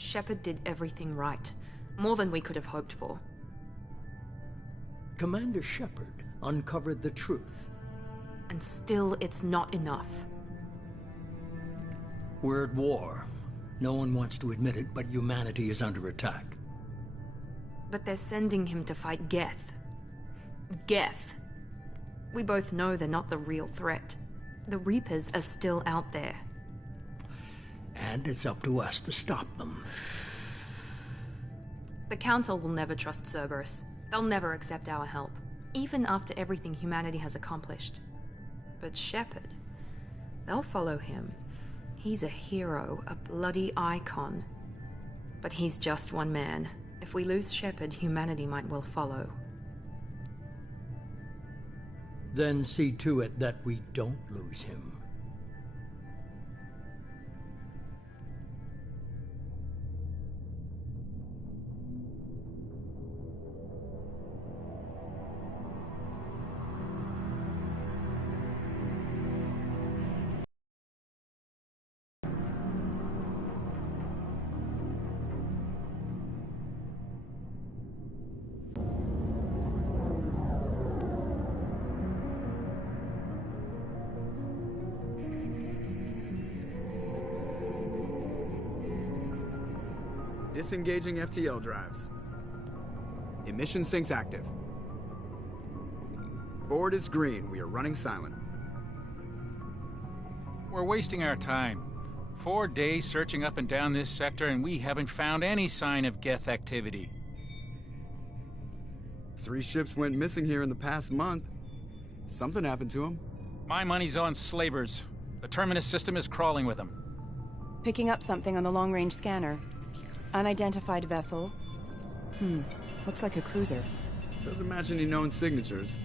Shepard did everything right. More than we could have hoped for. Commander Shepard uncovered the truth. And still, it's not enough. We're at war. No one wants to admit it, but humanity is under attack. But they're sending him to fight Geth. Geth. We both know they're not the real threat. The Reapers are still out there. And it's up to us to stop them. The Council will never trust Cerberus. They'll never accept our help, even after everything humanity has accomplished. But Shepard, they'll follow him. He's a hero, a bloody icon. But he's just one man. If we lose Shepard, humanity might well follow. Then see to it that we don't lose him. Disengaging FTL drives. Emission sinks active. Board is green. We are running silent. We're wasting our time. 4 days searching up and down this sector, and we haven't found any sign of Geth activity. 3 ships went missing here in the past month. Something happened to them. My money's on slavers. The Terminus system is crawling with them. Picking up something on the long-range scanner. Unidentified vessel. Looks like a cruiser. Doesn't match any known signatures.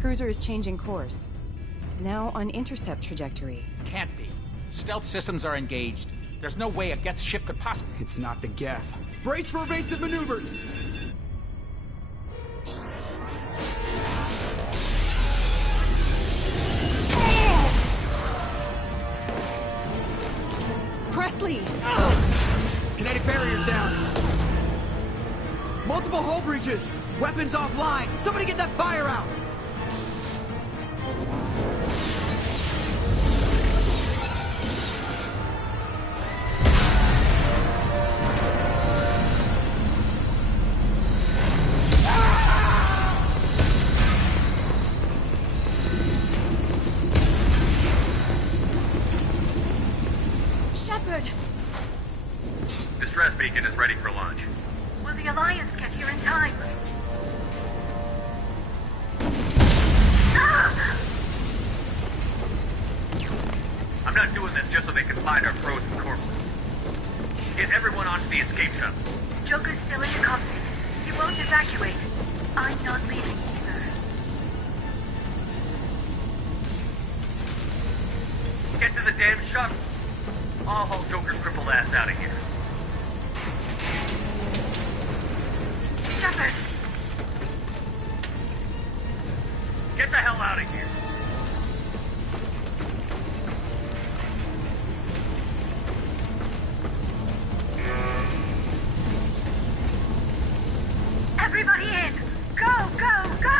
Cruiser is changing course. Now on intercept trajectory. Can't be. Stealth systems are engaged. There's no way a Geth ship could possibly... It's not the Geth. Brace for evasive maneuvers! Presley! Kinetic barriers down. Multiple hull breaches. Weapons offline. Somebody get that fire out. Shepard! Distress beacon is ready for launch. Will the Alliance get here in time? I'm not doing this just so they can find our frozen corpses. Get everyone onto the escape shuttle. Joker's still in the cockpit. He won't evacuate. I'm not leaving either. Get to the damn shuttle. I'll haul Joker's crippled ass out of here. Shepard! Get the hell out of here. Everybody in! Go, go, go!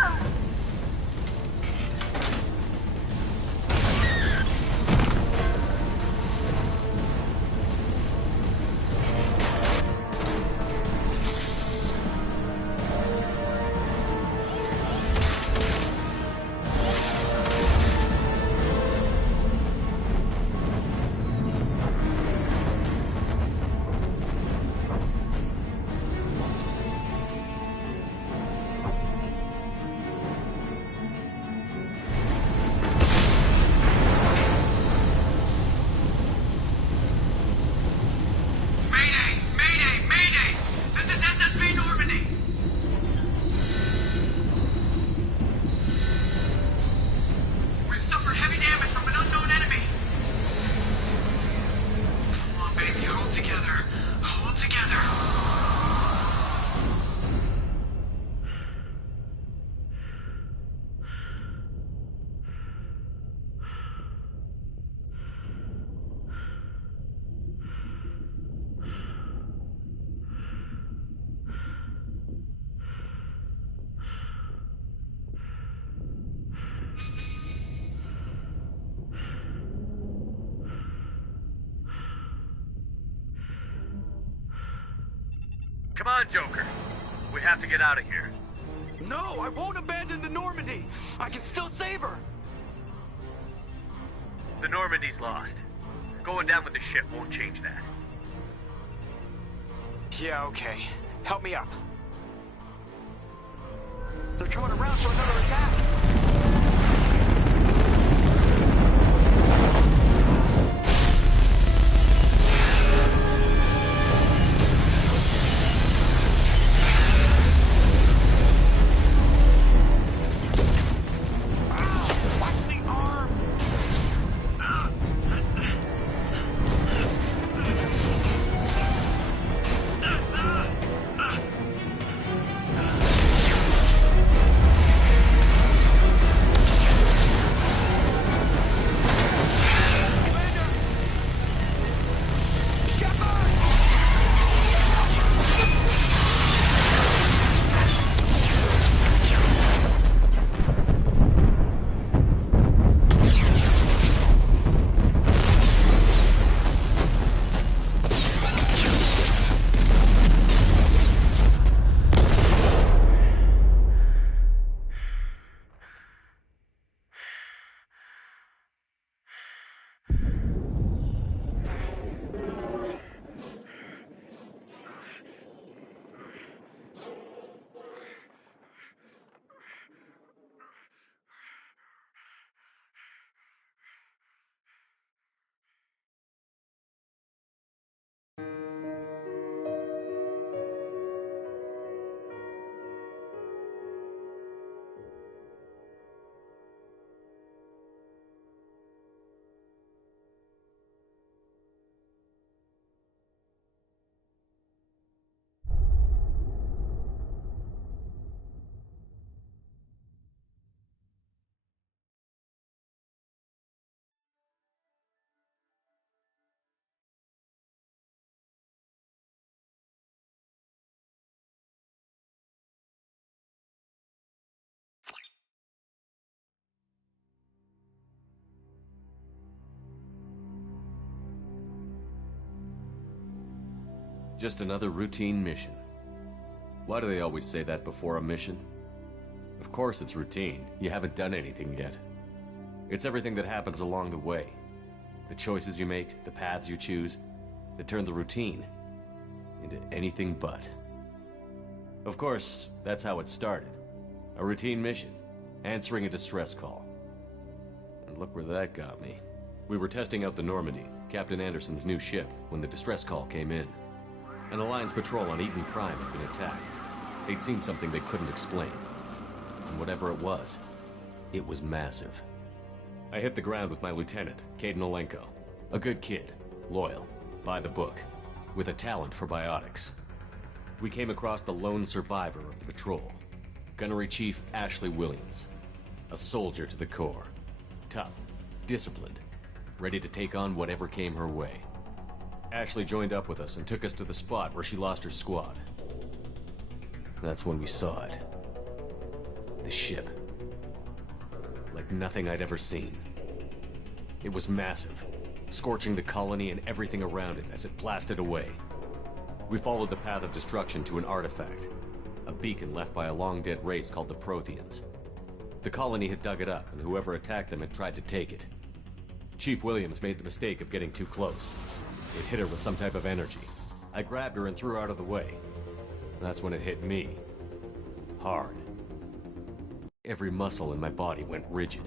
Come on, Joker. We have to get out of here. No, I won't abandon the Normandy. I can still save her. The Normandy's lost. Going down with the ship won't change that. Yeah, okay. Help me up. They're coming around for another attack. Just another routine mission. Why do they always say that before a mission? Of course it's routine. You haven't done anything yet. It's everything that happens along the way. The choices you make, the paths you choose, that turn the routine into anything but. Of course, that's how it started. A routine mission, answering a distress call. And look where that got me. We were testing out the Normandy, Captain Anderson's new ship, when the distress call came in. An Alliance patrol on Eden Prime had been attacked. They'd seen something they couldn't explain. And whatever it was massive. I hit the ground with my lieutenant, Kaidan Alenko. A good kid, loyal, by the book, with a talent for biotics. We came across the lone survivor of the patrol, Gunnery Chief Ashley Williams. A soldier to the core. Tough, disciplined, ready to take on whatever came her way. Ashley joined up with us and took us to the spot where she lost her squad. That's when we saw it. The ship. Like nothing I'd ever seen. It was massive, scorching the colony and everything around it as it blasted away. We followed the path of destruction to an artifact, a beacon left by a long-dead race called the Protheans. The colony had dug it up, and whoever attacked them had tried to take it. Chief Williams made the mistake of getting too close. It hit her with some type of energy. I grabbed her and threw her out of the way. That's when it hit me. Hard. Every muscle in my body went rigid.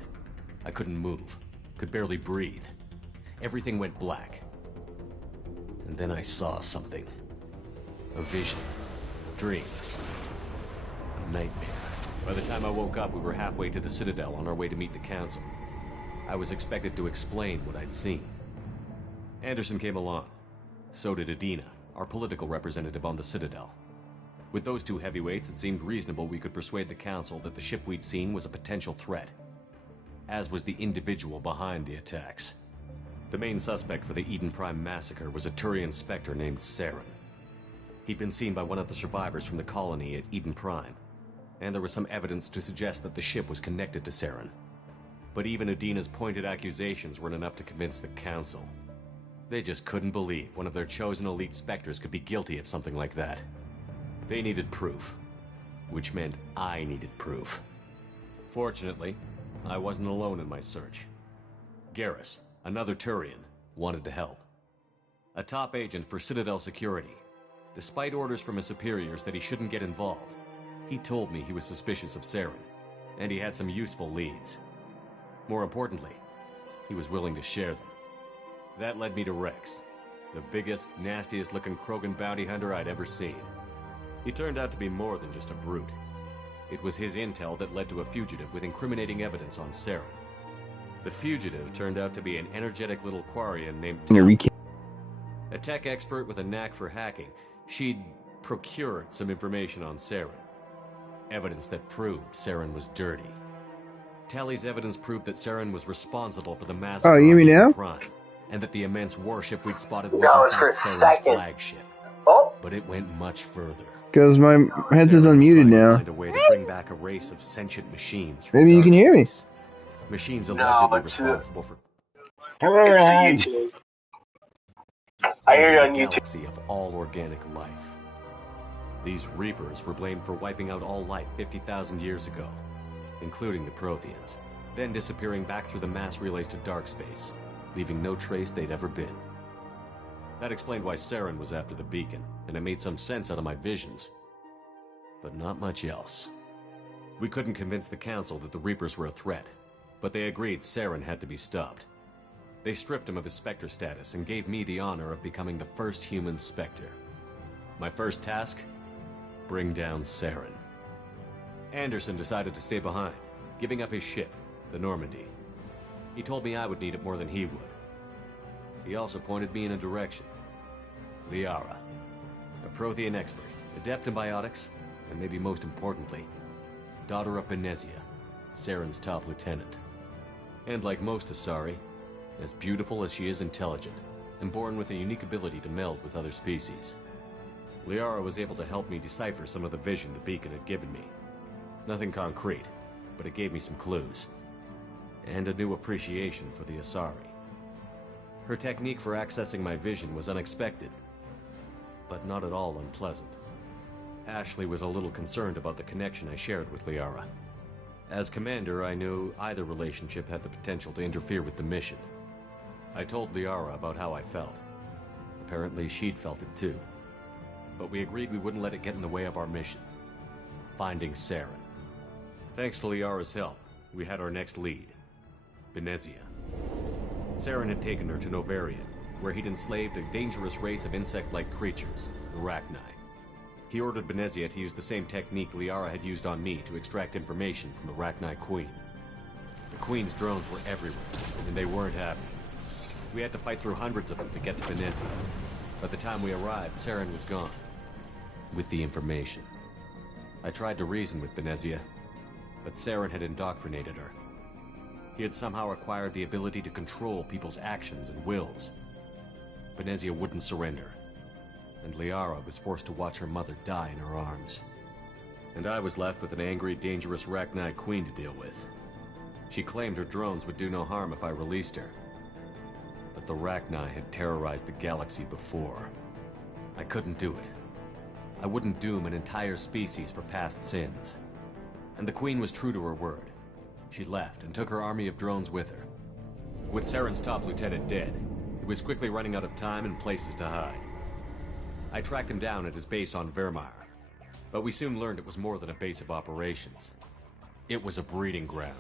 I couldn't move, could barely breathe. Everything went black. And then I saw something. A vision. A dream. A nightmare. By the time I woke up, we were halfway to the Citadel on our way to meet the Council. I was expected to explain what I'd seen. Anderson came along. So did Adina, our political representative on the Citadel. With those two heavyweights, it seemed reasonable we could persuade the Council that the ship we'd seen was a potential threat. As was the individual behind the attacks. The main suspect for the Eden Prime massacre was a Turian Spectre named Saren. He'd been seen by one of the survivors from the colony at Eden Prime, and there was some evidence to suggest that the ship was connected to Saren. But even Adina's pointed accusations weren't enough to convince the Council. They just couldn't believe one of their chosen elite Spectres could be guilty of something like that. They needed proof, which meant I needed proof. Fortunately, I wasn't alone in my search. Garrus, another Turian, wanted to help. A top agent for Citadel Security. Despite orders from his superiors that he shouldn't get involved, he told me he was suspicious of Saren, and he had some useful leads. More importantly, he was willing to share them. That led me to Rex, the biggest, nastiest-looking Krogan bounty hunter I'd ever seen. He turned out to be more than just a brute. It was his intel that led to a fugitive with incriminating evidence on Saren. The fugitive turned out to be an energetic little Quarian named a tech expert with a knack for hacking. She'd procured some information on Saren. Evidence that proved Saren was dirty. Tali's evidence proved that Saren was responsible for the massive crime, and that the immense warship we'd spotted was in fact Saren's flagship. But it went much further. Because my headset's unmuted now. Find a way to bring back a race of sentient machines from Maybe you can hear me. Machines allegedly responsible for I hear you on YouTube. Galaxy of all organic life. These Reapers were blamed for wiping out all life 50,000 years ago, including the Protheans, then disappearing back through the mass relays to dark space, leaving no trace they'd ever been. That explained why Saren was after the beacon, and it made some sense out of my visions. But not much else. We couldn't convince the Council that the Reapers were a threat, but they agreed Saren had to be stopped. They stripped him of his Spectre status and gave me the honor of becoming the first human Spectre. My first task? Bring down Saren. Anderson decided to stay behind, giving up his ship, the Normandy. He told me I would need it more than he would. He also pointed me in a direction. Liara, a Prothean expert, adept in biotics, and maybe most importantly, daughter of Benezia, Saren's top lieutenant. And like most Asari, as beautiful as she is intelligent, and born with a unique ability to meld with other species. Liara was able to help me decipher some of the vision the beacon had given me. Nothing concrete, but it gave me some clues. And a new appreciation for the Asari. Her technique for accessing my vision was unexpected, but not at all unpleasant. Ashley was a little concerned about the connection I shared with Liara. As commander, I knew either relationship had the potential to interfere with the mission. I told Liara about how I felt. Apparently, she'd felt it too. But we agreed we wouldn't let it get in the way of our mission. Finding Saren. Thanks to Liara's help, we had our next lead. Benezia. Saren had taken her to Novaria, where he'd enslaved a dangerous race of insect-like creatures, the Rachni. He ordered Benezia to use the same technique Liara had used on me to extract information from the Rachni Queen. The Queen's drones were everywhere, and they weren't happy. We had to fight through hundreds of them to get to Benezia. By the time we arrived, Saren was gone. With the information. I tried to reason with Benezia, but Saren had indoctrinated her. He had somehow acquired the ability to control people's actions and wills. Benezia wouldn't surrender, and Liara was forced to watch her mother die in her arms. And I was left with an angry, dangerous Rachni Queen to deal with. She claimed her drones would do no harm if I released her. But the Rachni had terrorized the galaxy before. I couldn't do it. I wouldn't doom an entire species for past sins. And the Queen was true to her word. She left and took her army of drones with her. With Saren's top lieutenant dead, he was quickly running out of time and places to hide. I tracked him down at his base on Vermeer, but we soon learned it was more than a base of operations. It was a breeding ground.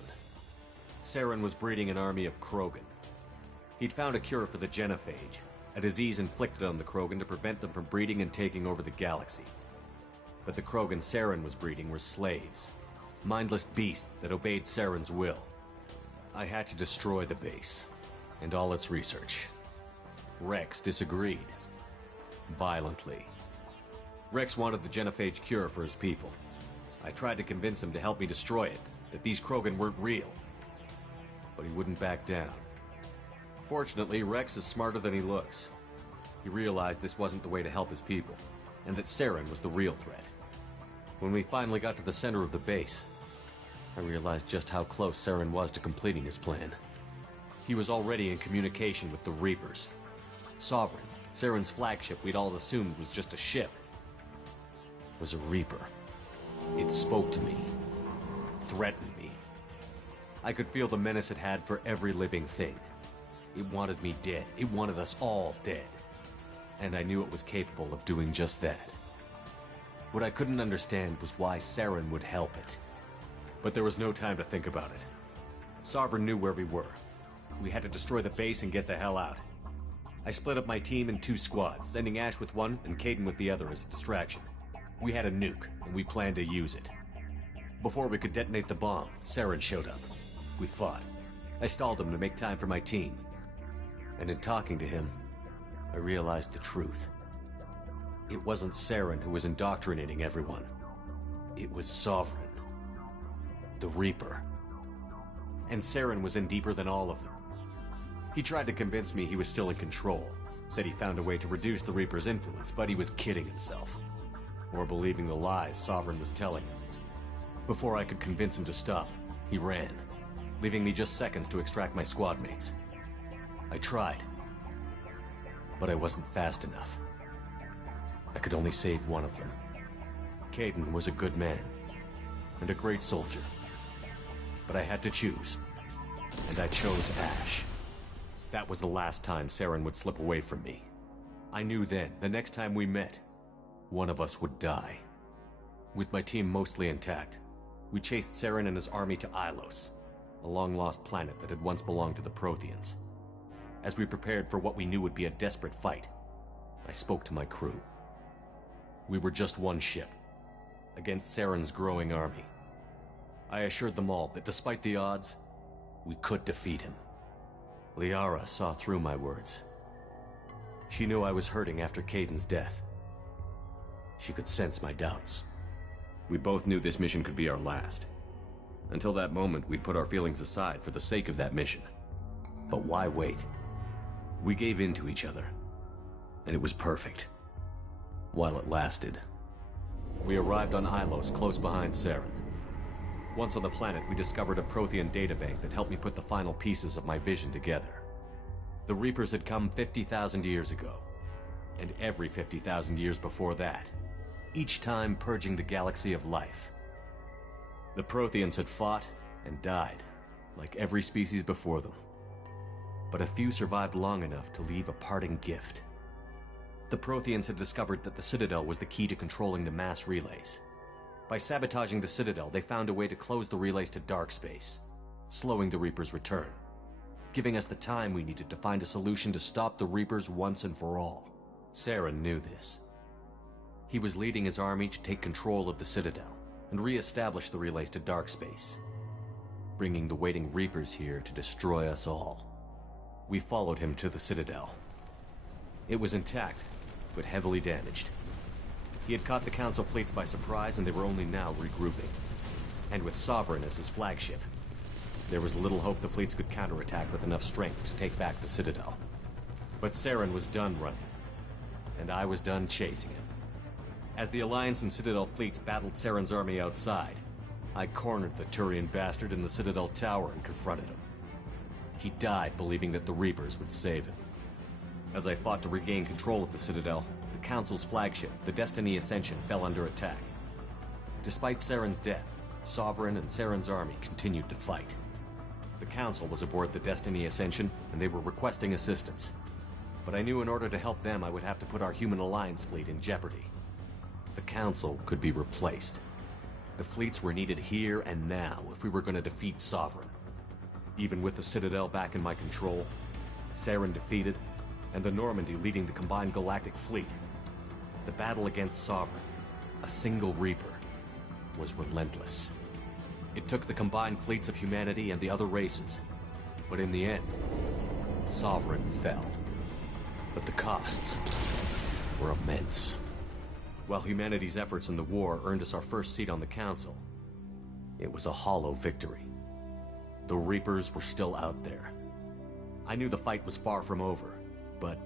Saren was breeding an army of Krogan. He'd found a cure for the genophage, a disease inflicted on the Krogan to prevent them from breeding and taking over the galaxy. But the Krogan Saren was breeding were slaves, mindless beasts that obeyed Saren's will. I had to destroy the base, and all its research. Rex disagreed. Violently. Rex wanted the genophage cure for his people. I tried to convince him to help me destroy it, that these Krogan weren't real. But he wouldn't back down. Fortunately, Rex is smarter than he looks. He realized this wasn't the way to help his people, and that Saren was the real threat. When we finally got to the center of the base, I realized just how close Saren was to completing his plan. He was already in communication with the Reapers. Sovereign, Saren's flagship we'd all assumed was just a ship. was a Reaper. It spoke to me, threatened me. I could feel the menace it had for every living thing. It wanted me dead. It wanted us all dead. And I knew it was capable of doing just that. What I couldn't understand was why Saren would help it. But there was no time to think about it. Sovereign knew where we were. We had to destroy the base and get the hell out. I split up my team in 2 squads, sending Ash with one and Kaidan with the other as a distraction. We had a nuke, and we planned to use it. Before we could detonate the bomb, Saren showed up. We fought. I stalled him to make time for my team. And in talking to him, I realized the truth. It wasn't Saren who was indoctrinating everyone. It was Sovereign. The Reaper. And Saren was in deeper than all of them. He tried to convince me he was still in control. Said he found a way to reduce the Reaper's influence, but he was kidding himself. Or believing the lies Sovereign was telling him. Before I could convince him to stop, he ran, leaving me just seconds to extract my squad mates. I tried, but I wasn't fast enough. I could only save one of them. Kaidan was a good man, and a great soldier. But I had to choose, and I chose Ash. That was the last time Saren would slip away from me. I knew then, the next time we met, one of us would die. With my team mostly intact, we chased Saren and his army to Ilos, a long-lost planet that had once belonged to the Protheans. As we prepared for what we knew would be a desperate fight, I spoke to my crew. We were just one ship, against Saren's growing army. I assured them all that despite the odds, we could defeat him. Liara saw through my words. She knew I was hurting after Kaidan's death. She could sense my doubts. We both knew this mission could be our last. Until that moment, we'd put our feelings aside for the sake of that mission. But why wait? We gave in to each other, and it was perfect. While it lasted. We arrived on Ilos, close behind Saren. Once on the planet, we discovered a Prothean databank that helped me put the final pieces of my vision together. The Reapers had come 50,000 years ago, and every 50,000 years before that, each time purging the galaxy of life. The Protheans had fought and died, like every species before them. But a few survived long enough to leave a parting gift. The Protheans had discovered that the Citadel was the key to controlling the mass relays. By sabotaging the Citadel, they found a way to close the relays to dark space, slowing the Reapers' return, giving us the time we needed to find a solution to stop the Reapers once and for all. Saren knew this. He was leading his army to take control of the Citadel and re-establish the relays to dark space, bringing the waiting Reapers here to destroy us all. We followed him to the Citadel. It was intact, but heavily damaged. He had caught the Council fleets by surprise, and they were only now regrouping. And with Sovereign as his flagship, there was little hope the fleets could counterattack with enough strength to take back the Citadel. But Saren was done running, and I was done chasing him. As the Alliance and Citadel fleets battled Saren's army outside, I cornered the Turian bastard in the Citadel tower and confronted him. He died believing that the Reapers would save him. As I fought to regain control of the Citadel, the Council's flagship, the Destiny Ascension, fell under attack. Despite Saren's death, Sovereign and Saren's army continued to fight. The Council was aboard the Destiny Ascension, and they were requesting assistance. But I knew in order to help them, I would have to put our Human Alliance fleet in jeopardy. The Council could be replaced. The fleets were needed here and now if we were going to defeat Sovereign. Even with the Citadel back in my control, Saren defeated, and the Normandy leading the combined galactic fleet, the battle against Sovereign, a single Reaper, was relentless. It took the combined fleets of humanity and the other races, but in the end, Sovereign fell. But the costs were immense. While humanity's efforts in the war earned us our first seat on the Council, it was a hollow victory. The Reapers were still out there. I knew the fight was far from over, but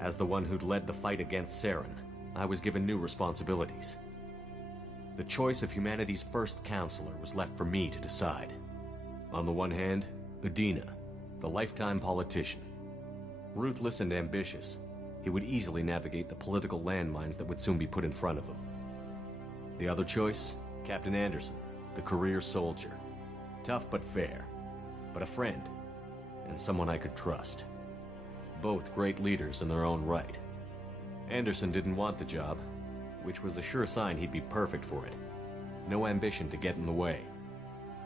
as the one who'd led the fight against Saren, I was given new responsibilities. The choice of humanity's first counselor was left for me to decide. On the one hand, Udina, the lifetime politician. Ruthless and ambitious, he would easily navigate the political landmines that would soon be put in front of him. The other choice? Captain Anderson, the career soldier. Tough but fair, but a friend, and someone I could trust. Both great leaders in their own right. Anderson didn't want the job, which was a sure sign he'd be perfect for it. No ambition to get in the way.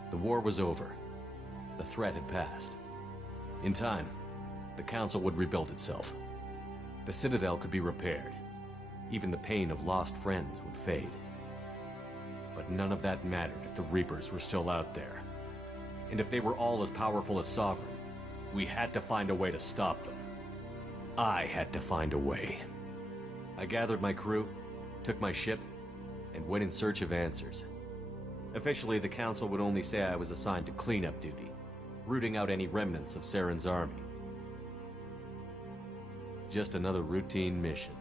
The war was over. The threat had passed. In time, the Council would rebuild itself. The Citadel could be repaired. Even the pain of lost friends would fade. But none of that mattered if the Reapers were still out there. And if they were all as powerful as Sovereign, we had to find a way to stop them. I had to find a way. I gathered my crew, took my ship, and went in search of answers. Officially, the Council would only say I was assigned to cleanup duty, rooting out any remnants of Saren's army. Just another routine mission.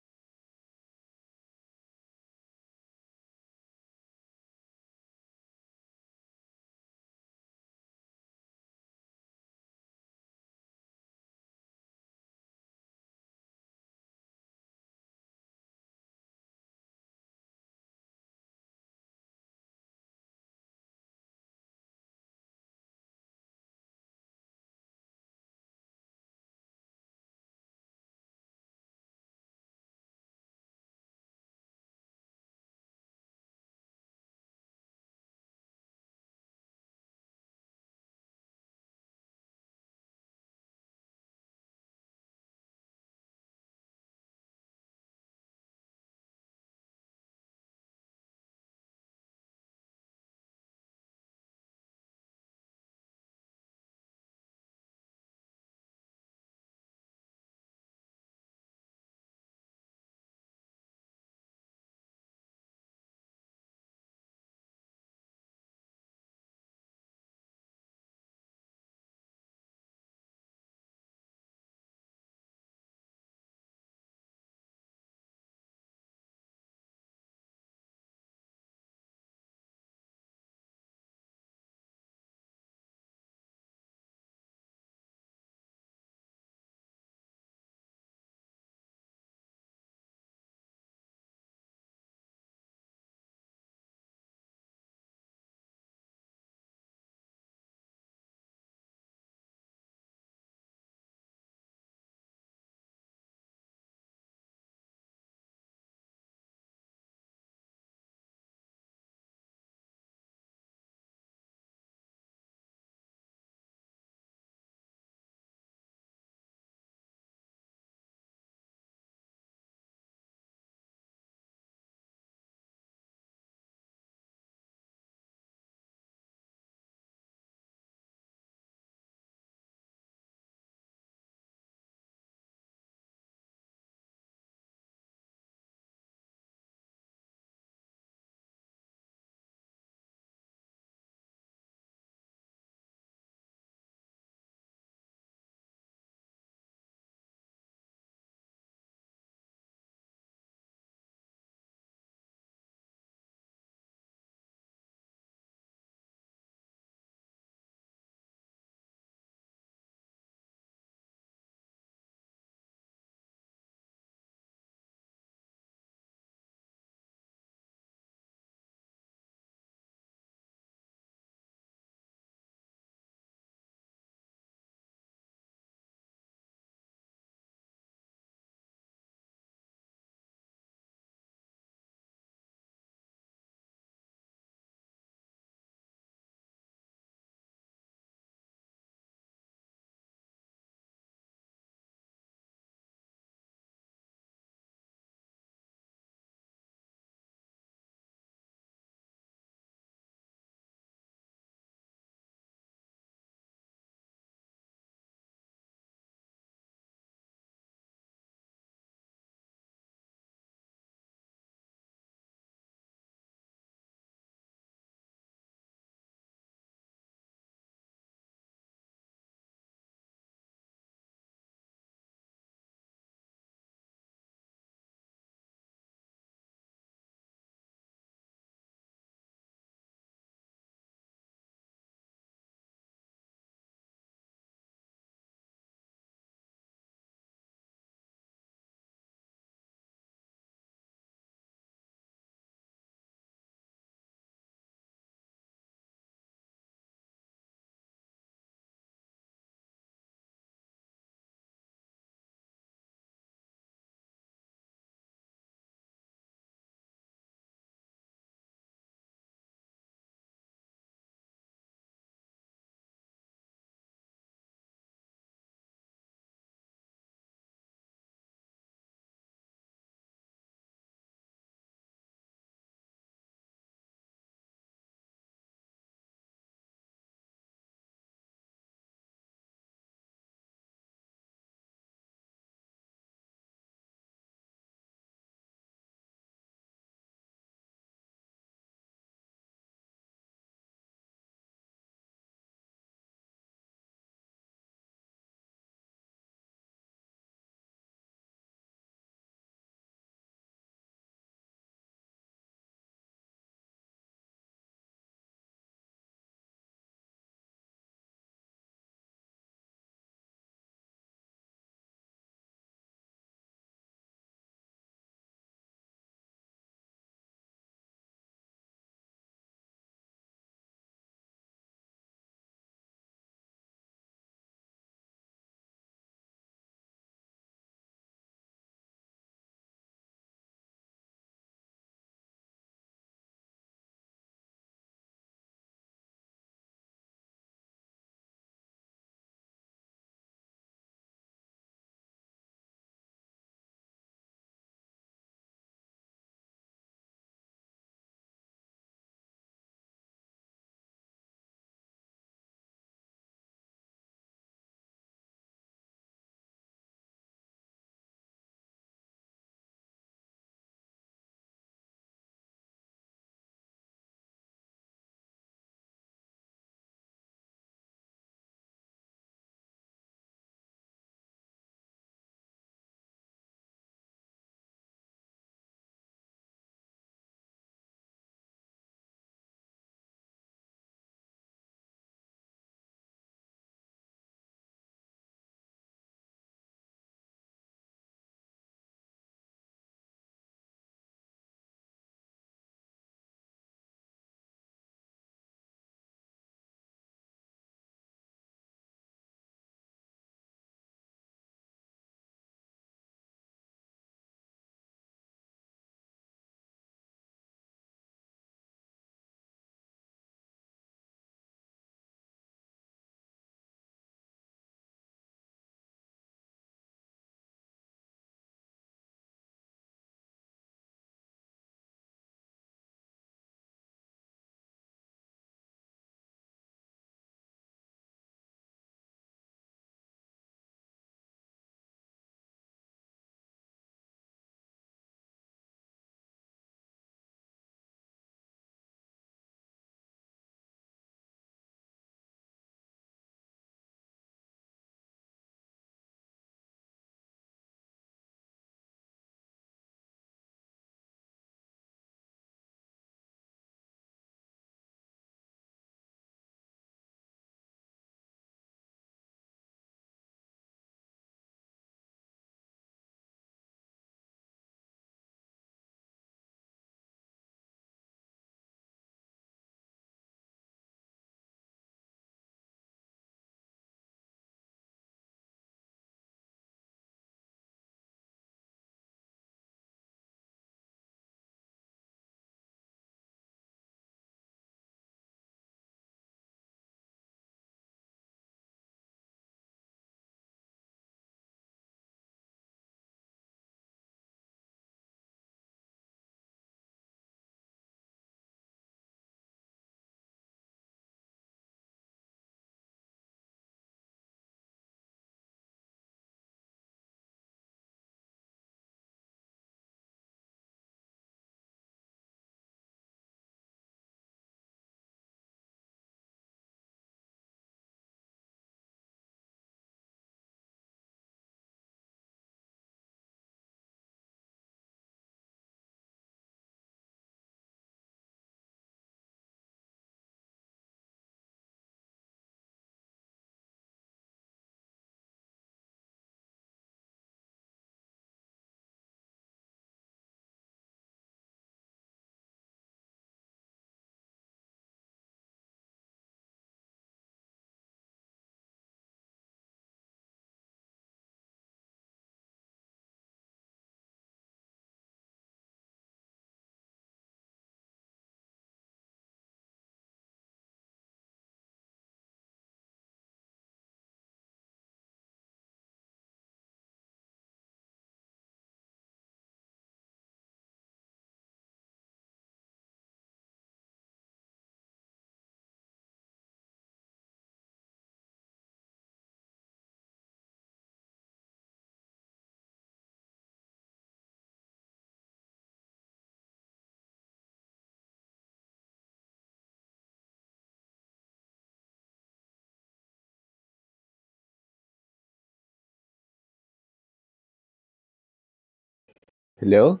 Hello?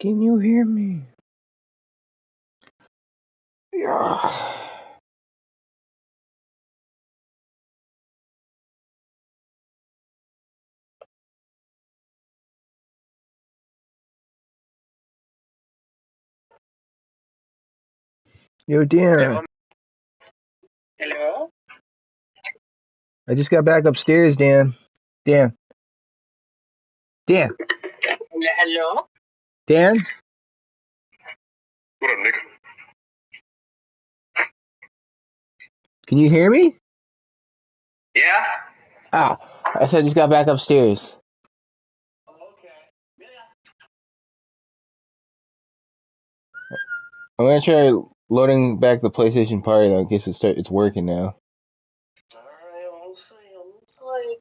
Can you hear me? Yeah. Yo, Dan. Hello? I just got back upstairs, Dan. Dan. Dan. Hello? Dan? What up, nigga? Can you hear me? Yeah? Ah, I said I just got back upstairs. I'm gonna try loading back the PlayStation Party though, in case it's working now. Alright, we'll see.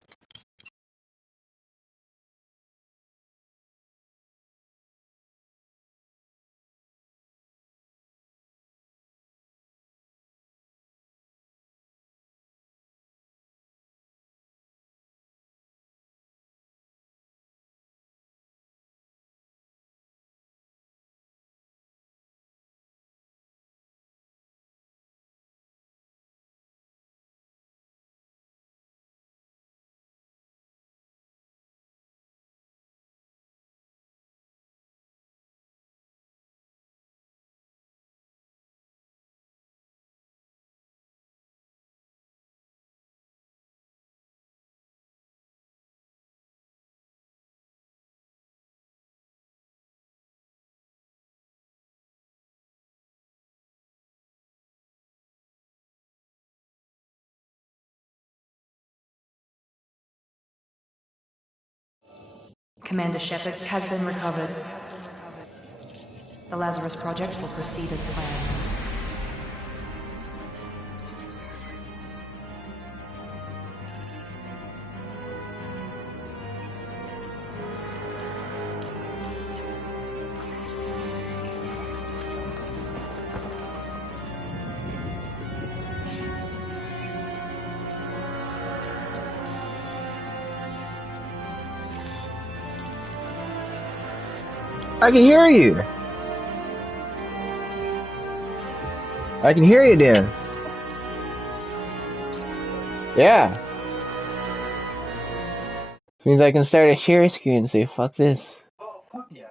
Commander Shepard has been recovered. The Lazarus Project will proceed as planned. I can hear you. I can hear you, Dan. Yeah. Means I can start a share screen and say, fuck this. Oh, fuck yeah.